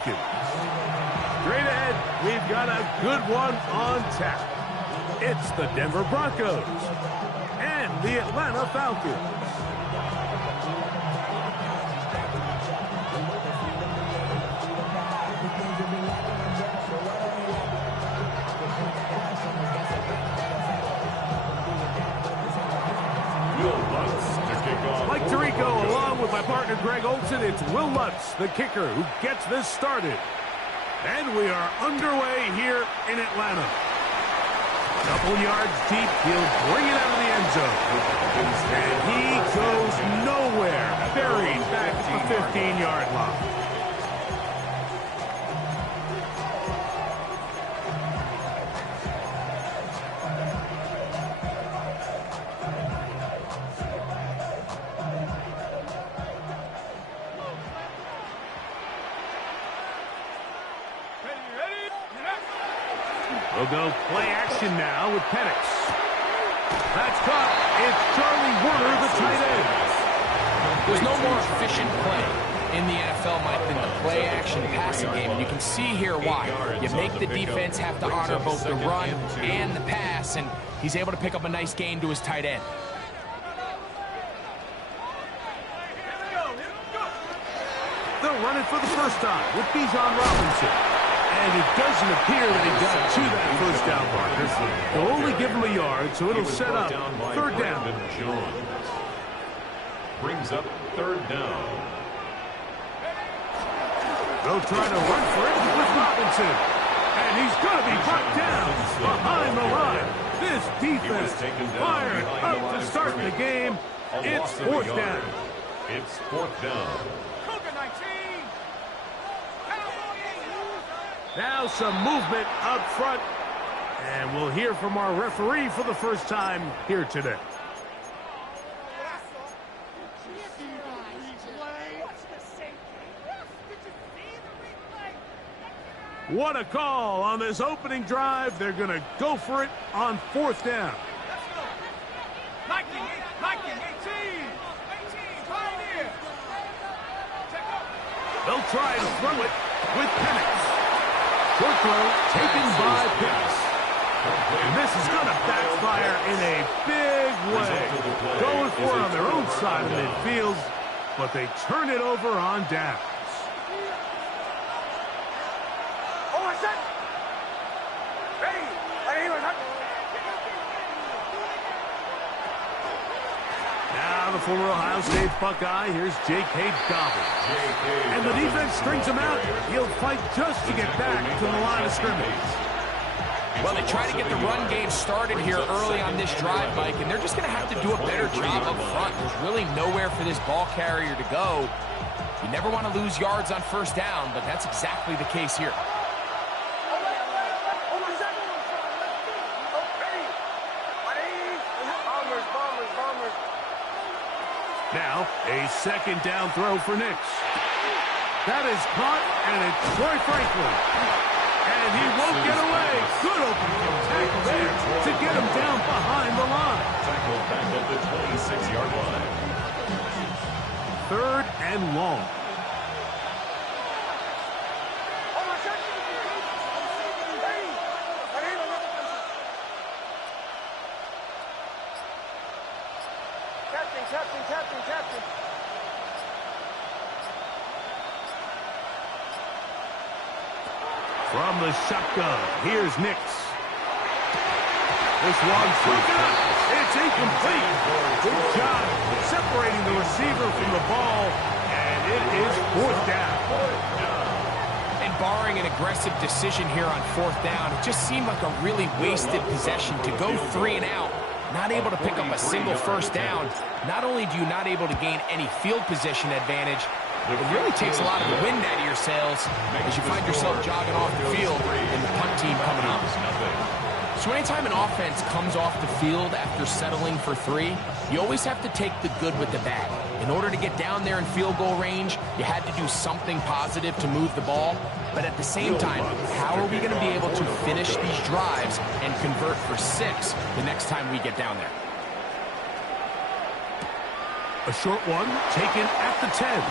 Straight ahead, we've got a good one on tap. It's the Denver Broncos and the Atlanta Falcons. Mike Tirico, along with my partner Greg Olson, it's Will Lutz, the kicker, who gets this started. And we are underway here in Atlanta. Couple yards deep, he'll bring it out of the end zone. And he goes nowhere, buried back at the 15-yard line. We'll go play action now with Penix. That's caught. It's Charlie Werner, the tight end. There's no more efficient play in the NFL, Mike, than the play-action passing game. And you can see here why. You make the defense have to honor both the run and the pass, and he's able to pick up a nice gain to his tight end. They'll run it for the first time with Bijan Robinson. And it doesn't appear that he got to that first down marker. They'll only give him a yard, so it'll set up third down. Brings up third down. They'll try to run for it with Robinson. And he's going to be brought down behind the line. This defense fired up to start the game. It's fourth down. It's fourth down. Now some movement up front, and we'll hear from our referee for the first time here today. What a call on this opening drive. They're going to go for it on fourth down. They'll try to throw it with Penix. Short throw taken by Pitts. And this is going to backfire in a big way. Going for it on their own side of midfield, but they turn it over on downs. Now the former Ohio State Buckeye, here's J.K. Dobbins. And the defense strings him out. He'll fight just to get back to the line of scrimmage. Well, they try to get the run game started here early on this drive, Mike, and they're just going to have to do a better job up front. There's really nowhere for this ball carrier to go. You never want to lose yards on first down, but that's exactly the case here. Now, a second down throw for Nix. That is caught, and it's Troy Franklin. And he won't get away. Good open tackle there to get him down behind the line. Tackle back at the 26-yard line. Third and long. Captain. From the shotgun, here's Nix. This one's broken up. It's incomplete. Good job separating the receiver from the ball, and it is fourth down. And barring an aggressive decision here on fourth down, it just seemed like a really wasted possession to go 3 and out. Not able to pick up a single first down. Not only do you not able to gain any field position advantage, it really takes a lot of the wind out of your sails as you find yourself jogging off the field and the punt team coming up. So anytime an offense comes off the field after settling for 3, you always have to take the good with the bad. In order to get down there in field goal range, you had to do something positive to move the ball. But at the same time, how are we going to be able to finish these drives and convert for 6 the next time we get down there? A short one taken at the 10.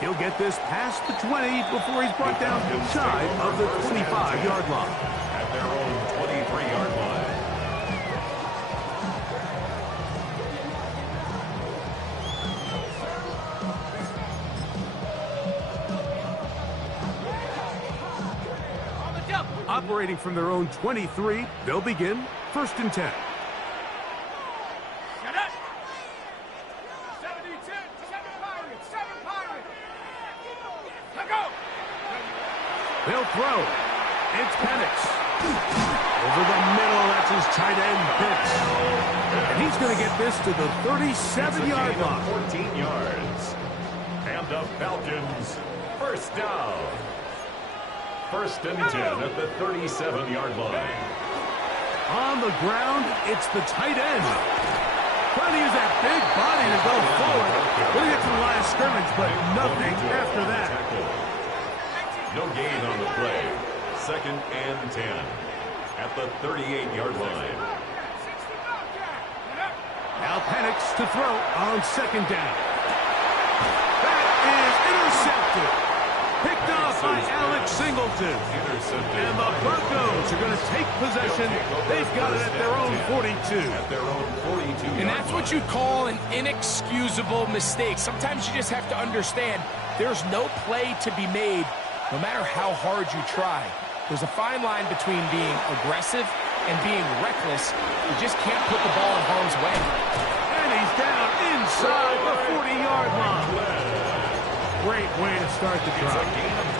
He'll get this past the 20 before he's brought down shy of the 25-yard line. At their own 23-yard line. Operating from their own 23, they'll begin 1st and 10. They'll throw. It's Penix. Over the middle, that's his tight end, Pitts. And he's going to get this to the 37-yard line. 14 yards. And the Falcons, 1st down. 1st and 10 at the 37-yard line. On the ground, it's the tight end. Trying to use that big body to go forward. Going to get to the line of scrimmage, but nothing after that. No gain on the play. 2nd and 10 at the 38-yard line. Now Penix to throw on 2nd down. That is intercepted. Picked off by Alex Singleton. And the Broncos are going to take possession. They've got it at their own 42. At their own 42. And that's what you call an inexcusable mistake. Sometimes you just have to understand there's no play to be made, no matter how hard you try. There's a fine line between being aggressive and being reckless. You just can't put the ball in harm's way. And he's down inside the 40-yard line. Great way to start the drive.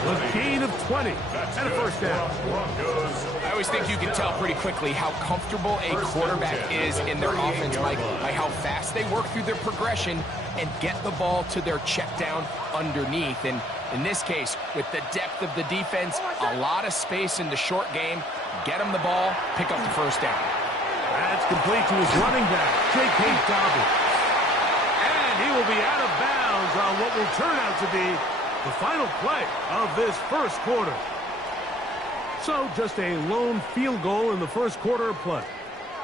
A gain of 20 and a 1st down. I always think you can tell pretty quickly how comfortable a quarterback is in their offense, Mike, by how fast they work through their progression and get the ball to their check down underneath. And in this case, with the depth of the defense, a lot of space in the short game, get him the ball, pick up the 1st down. That's complete to his running back, J.K. Dobbins. And he will be out of bounds on what will turn out to be the final play of this 1st quarter. So just a lone field goal in the 1st quarter of play.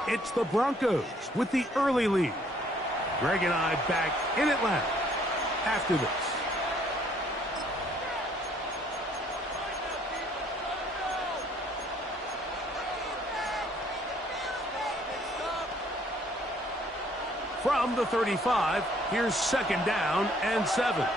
It's the Broncos with the early lead. Greg and I back in Atlanta after this. From the 35, here's 2nd down and 7.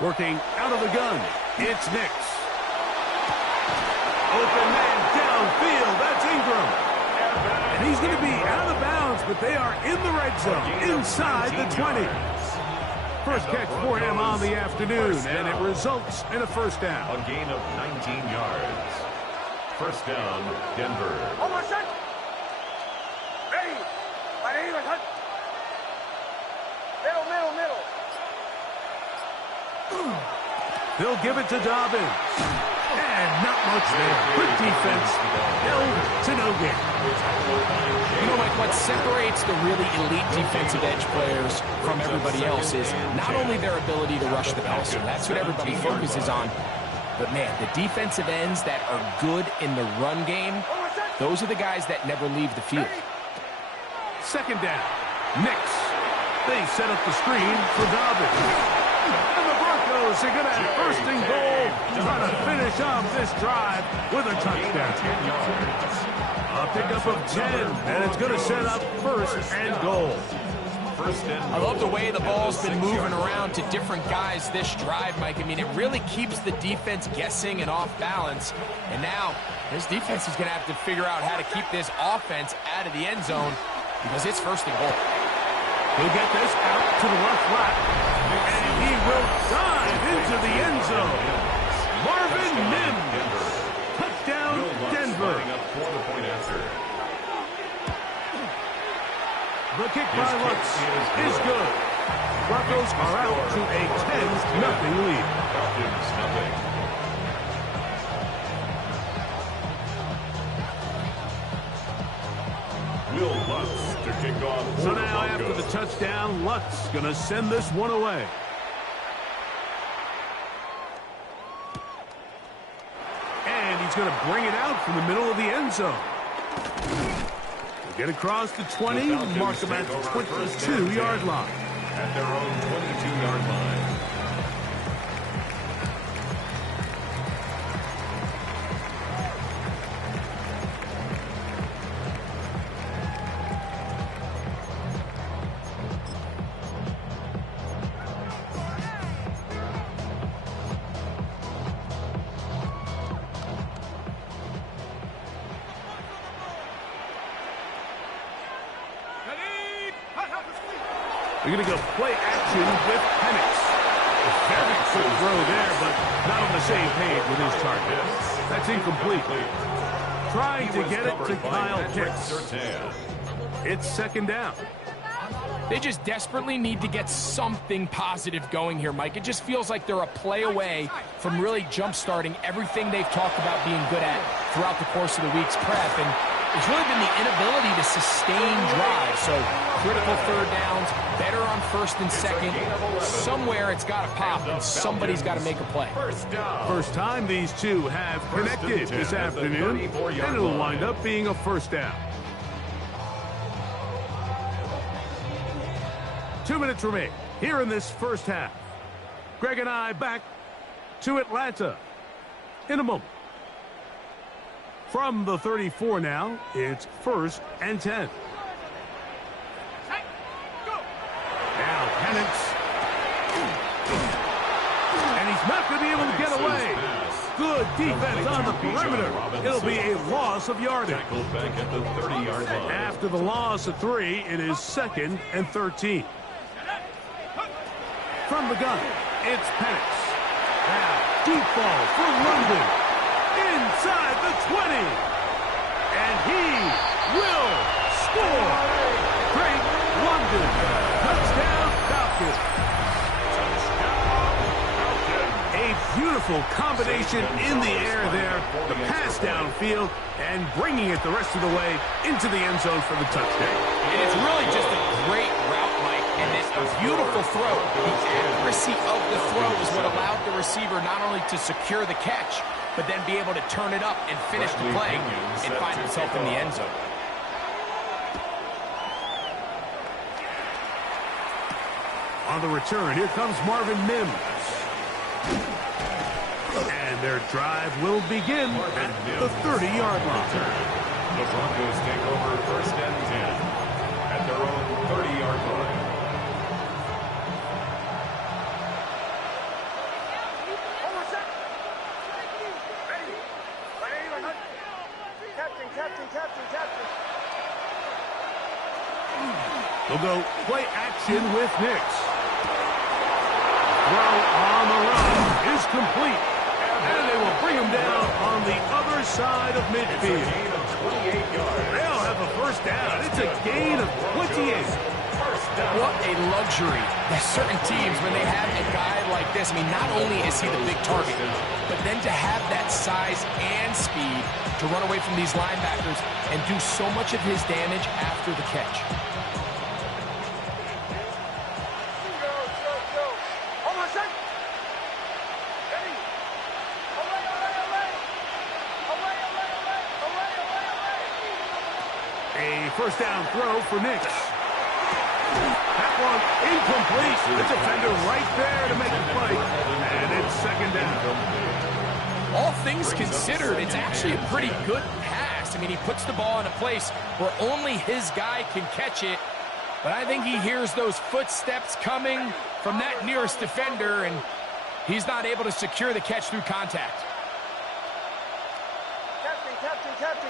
Working out of the gun, it's Nix. Open man downfield, that's Ingram. And he's going to be out of bounds, but they are in the red zone, inside the 20. First catch for him on the afternoon, and it results in a 1st down. A gain of 19 yards. 1st down, Denver. They'll give it to Dobbins. And not much there. Good defense. Held to no gain. You know, Mike, what separates the really elite defensive edge players from everybody else is not only their ability to rush the passer. That's what everybody focuses on. But, man, the defensive ends that are good in the run game, those are the guys that never leave the field. 2nd down. Nix. They set up the screen for Dobbins. And the Broncos are going to have 1st and goal, trying to finish off this drive with a touchdown. A pickup of 10, and it's going to set up 1st and goal. I love the way the ball's been moving around to different guys this drive, Mike. I mean, it really keeps the defense guessing and off balance. And now, this defense is going to have to figure out how to keep this offense out of the end zone because it's 1st and goal. He'll get this out to the left flat, and he will dive into the end zone. Marvin Mims. Touchdown, Denver. The kick by Lutz is good. Broncos are out to a 10-0 lead. Will Lutz to kick off. So now after the touchdown, Lutz going to send this one away. And he's going to bring it out from the middle of the end zone. We'll get across the 20, mark them at the 22-yard line. At their own 22-yard line. We're going to go play action with Penix. Very good throw there, but not on the same page with his target. That's incomplete. Trying to get it to Kyle Pitts. It's second down. They just desperately need to get something positive going here, Mike. It just feels like they're a play away from really jump-starting everything they've talked about being good at throughout the course of the week's prep. And it's really been the inability to sustain drives. So critical third downs, better on first and second. Somewhere it's got to pop, and somebody's got to make a play. First time these two have connected this afternoon, and it'll wind up being a first down. 2 minutes remain here in this first half. Greg and I back to Atlanta in a moment. From the 34 now, it's 1st and 10. Now Penix. And he's not going to be able to get away. Good defense on the perimeter. It'll be a loss of yardage. Back at the 30-yard line. After the loss of 3, it is 2nd and 13. From the gun, it's Penix. Now, deep ball for London. Inside the 20. And he will score. Drake London. Touchdown, Falcons. A beautiful combination in the air there. The pass downfield and bringing it the rest of the way into the end zone for the touchdown. And it's really just a great route, Mike, and it's a beautiful throw. The accuracy of the throw is what allowed the receiver not only to secure the catch, but then be able to turn it up and finish the play and find himself in the end zone. On the return, here comes Marvin Mims. And their drive will begin at the 30-yard line. The Broncos take over 1st and 10 at their own 30-yard line. Captain. They'll go play action with Nix. Throw on the run is complete. And they will bring him down on the other side of midfield. They'll have a first down. It's a gain of 28. What a luxury that certain teams, when they have a guy like this, I mean, not only is he the big target, but then to have that size and speed to run away from these linebackers and do so much of his damage after the catch. A first down throw for Nix. That one incomplete. The defender right there to make the play. And it's second down. All things considered, it's actually a pretty good pass. I mean, he puts the ball in a place where only his guy can catch it. But I think he hears those footsteps coming from that nearest defender, and he's not able to secure the catch through contact.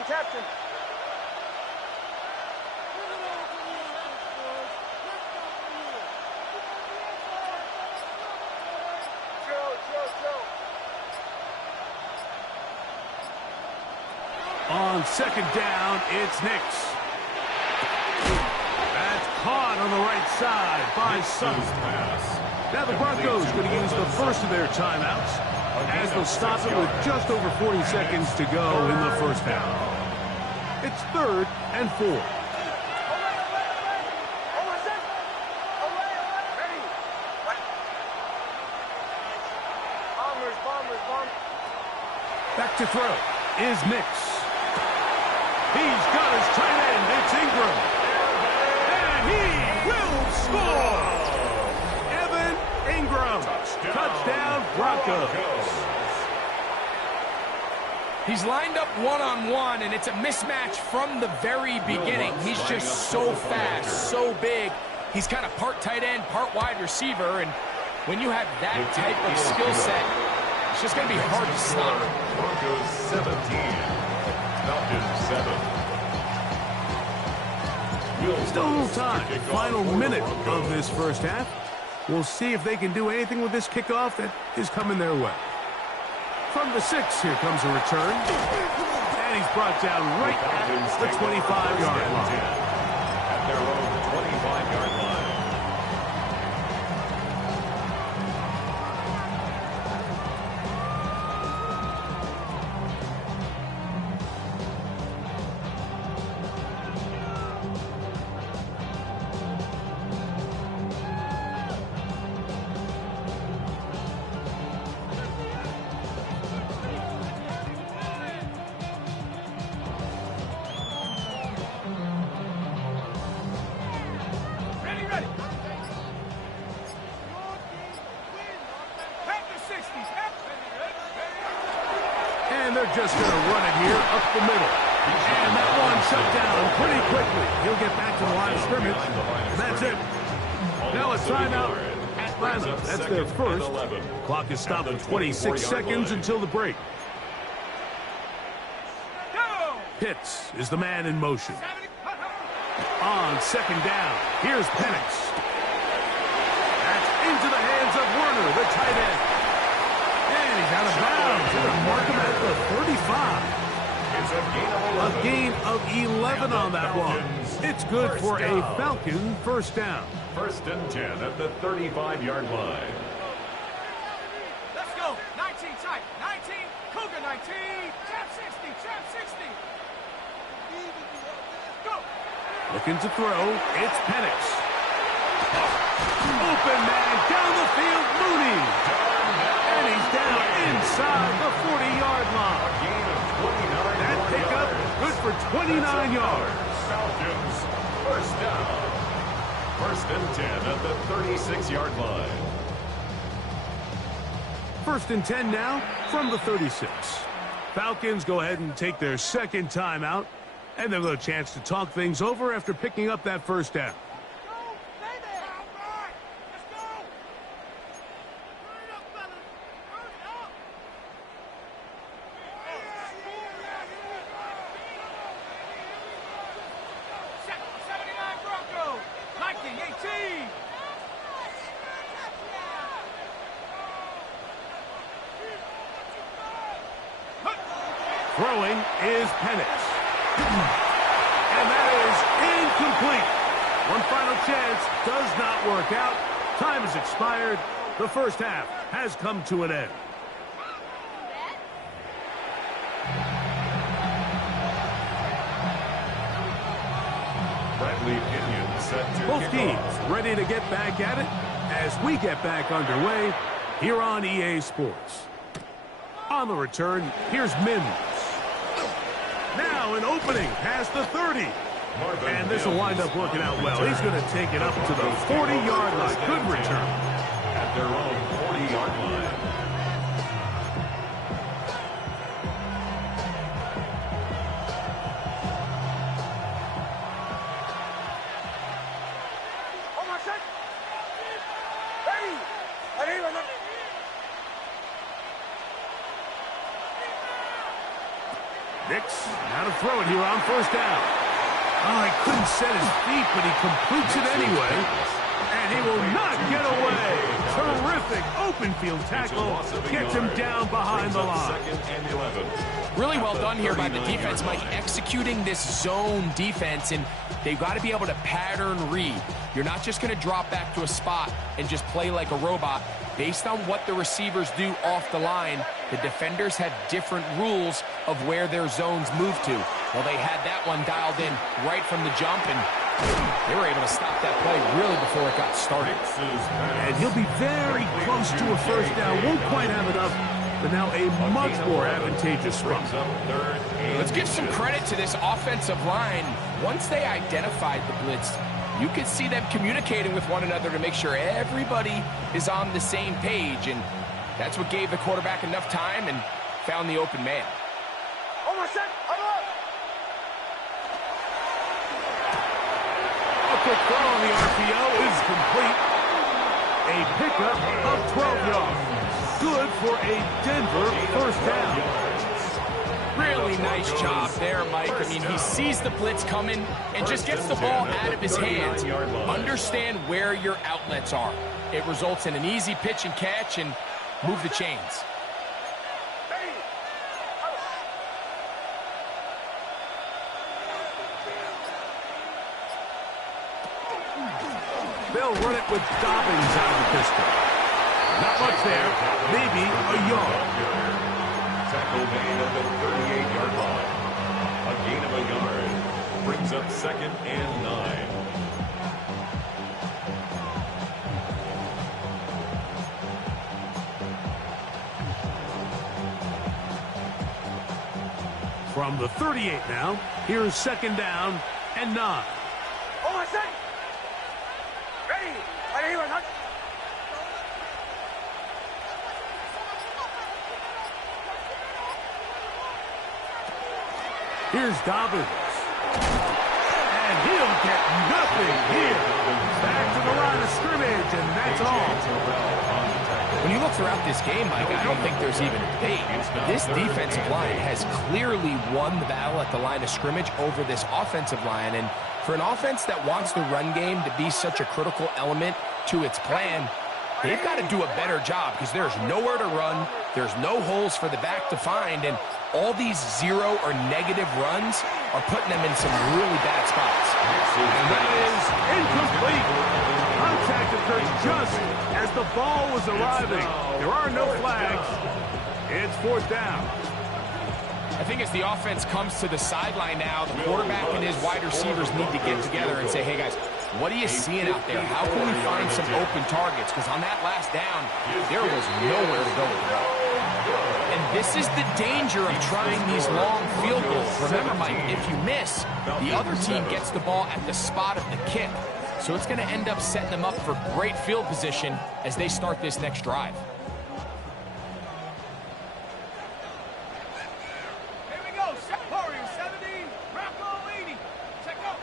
Captain. On second down, it's Nix. That's caught on the right side by Sutton. Now the Broncos going to use the first of their timeouts as they'll stop it with just over 40 seconds to go in the first half. It's 3rd and 4. Back to throw. is Nix. He's got his tight end. It's Ingram. And he will score. Evan Ingram. Touchdown Broncos. He's lined up one-on-one, and it's a mismatch from the very beginning. He's just so fast, so big. He's kind of part tight end, part wide receiver, and when you have that type of skill set, it's just going to be hard to stop. Broncos 17, Falcons 7. Still a little time. Final minute of this first half. We'll see if they can do anything with this kickoff that is coming their way. From the 6, here comes a return. And he's brought down right at the 25-yard line. At their own 25-yard line. And they're just going to run it here up the middle. And that one shut down pretty quickly. He'll get back to the line of scrimmage. And that's it. Now a timeout. Atlanta. That's their first. Clock is stopped at 26 seconds until the break. Pitts is the man in motion. On second down, here's Penix. That's into the hands of Werner, the tight end. And he's out of bounds. They'll mark him at the 35. A gain of 11 on that one. It's good for a Falcon first down. First and 10 at the 35-yard line. Let's go. 19 tight. 19. Cougar 19. Champ 60. Champ 60. Go. Looking to throw. It's Penix. Open man down the field. Mooney. And he's down inside the 40-yard line. That pickup good for 29 yards. Falcons first down. First and 10 at the 36-yard line. First and 10 now from the 36. Falcons go ahead and take their second timeout, and they'll get a chance to talk things over after picking up that first down. Throwing is Penix. And that is incomplete. One final chance does not work out. Time has expired. The first half has come to an end. Bradley Pinion set to Both teams ready to get back at it as we get back underway here on EA Sports. On the return, here's Mims. Now an opening past the 30. And this will wind up working out well. He's going to take it up to the 40-yard line. Good return. At their own 40-yard line. Nix, now to throw it here on first down. Oh, he couldn't set his feet, but he completes it anyway. And he will not get away. Terrific open field tackle. Gets him down behind the line. Really well done here by the defense, Mike, executing this zone defense, and they've got to be able to pattern read. You're not just going to drop back to a spot and just play like a robot. Based on what the receivers do off the line, the defenders have different rules of where their zones move to. Well, they had that one dialed in right from the jump, and they were able to stop that play really before it got started. And he'll be very close to a first down. Won't quite have enough but now a much more advantageous spot. Let's give some credit to this offensive line. Once they identified the blitz, you could see them communicating with one another to make sure everybody is on the same page, and that's what gave the quarterback enough time and found the open man. A quick throw on the RPO is complete. A pickup of 12 yards. Good for a Denver first down. Really nice job there, Mike. I mean, he sees the blitz coming and just gets the ball out of his hands. Understand where your outlets are. It results in an easy pitch and catch and move the chains. They'll run it with Dobbins out of the pistol. Not much there. Maybe a yard. Tackle made at the 38-yard line. A gain of a yard. Brings up 2nd and 9. From the 38 now, here's 2nd down and 9. Here's Dobbins. And he'll get nothing here. Back to the line of scrimmage, and that's all. When you look throughout this game, Mike, I don't think there's even a debate. This defensive line has clearly won the battle at the line of scrimmage over this offensive line. And for an offense that wants the run game to be such a critical element to its plan, they've got to do a better job because there's nowhere to run. There's no holes for the back to find. And all these zero or negative runs are putting them in some really bad spots. And that is incomplete. Contact occurred just as the ball was arriving. There are no flags. It's 4th down. I think as the offense comes to the sideline now, the quarterback and his wide receivers need to get together and say, hey, guys, what are you seeing out there? How can we find some open targets? Because on that last down, there was nowhere to go with the ball. And this is the danger of trying these long field goals. Remember, Mike, if you miss, the other team gets the ball at the spot of the kick. So it's going to end up setting them up for great field position as they start this next drive. Here we go. Warriors 70, Rocco 80. Check out.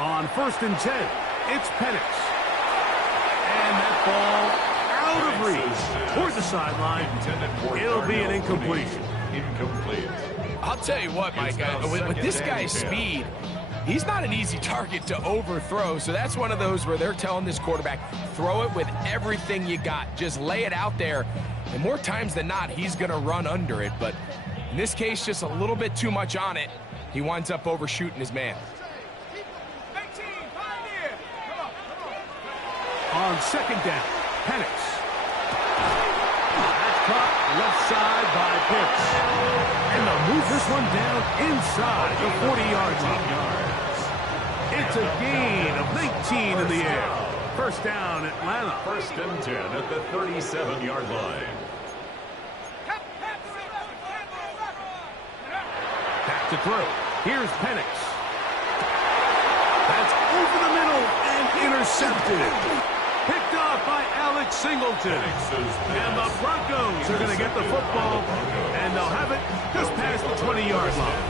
On 1st and 10, it's Penix. And that ball out of reach toward the sideline. It'll be an incompletion. Incomplete. I'll tell you what, Mike, with this guy's speed, he's not an easy target to overthrow. So that's one of those where they're telling this quarterback, throw it with everything you got. Just lay it out there. And more times than not, he's going to run under it. But in this case, just a little bit too much on it. He winds up overshooting his man. 18, Pioneer. Come on. On 2nd down, Penix. That's caught left side by Pitts. And they'll move this one down inside the 40-yard line. It's a gain of 19 in the air. 1st down, Atlanta. 1st and 10 at the 37-yard line. Back to throw. Here's Penix. That's over the middle and intercepted. Picked off by Alex Singleton. And the Broncos are going to get the football, and they'll have it just past the 20-yard line.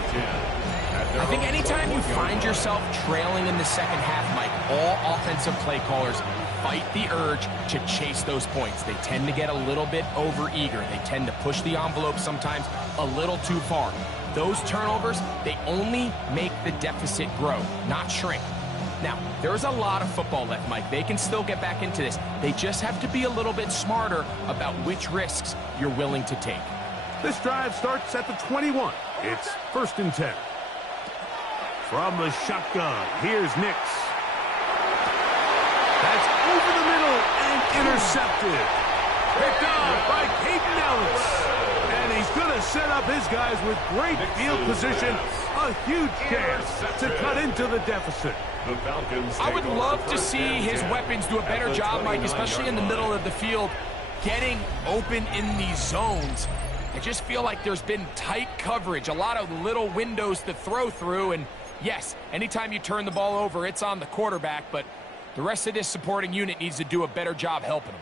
I think anytime you find yourself trailing in the second half, Mike, all offensive play callers fight the urge to chase those points. They tend to get a little bit over-eager. They tend to push the envelope sometimes a little too far. Those turnovers, they only make the deficit grow, not shrink. Now, there's a lot of football left, Mike. They can still get back into this. They just have to be a little bit smarter about which risks you're willing to take. This drive starts at the 21. It's 1st and 10. From the shotgun, here's Nix. That's over the middle and intercepted. Picked off by Peyton Ellis. And he's going to set up his guys with great field position. A huge chance to cut into the deficit. I would love to see his weapons do a better job, Mike, especially in the middle of the field, getting open in these zones. I just feel like there's been tight coverage, a lot of little windows to throw through, and yes, anytime you turn the ball over, it's on the quarterback, but the rest of this supporting unit needs to do a better job helping him.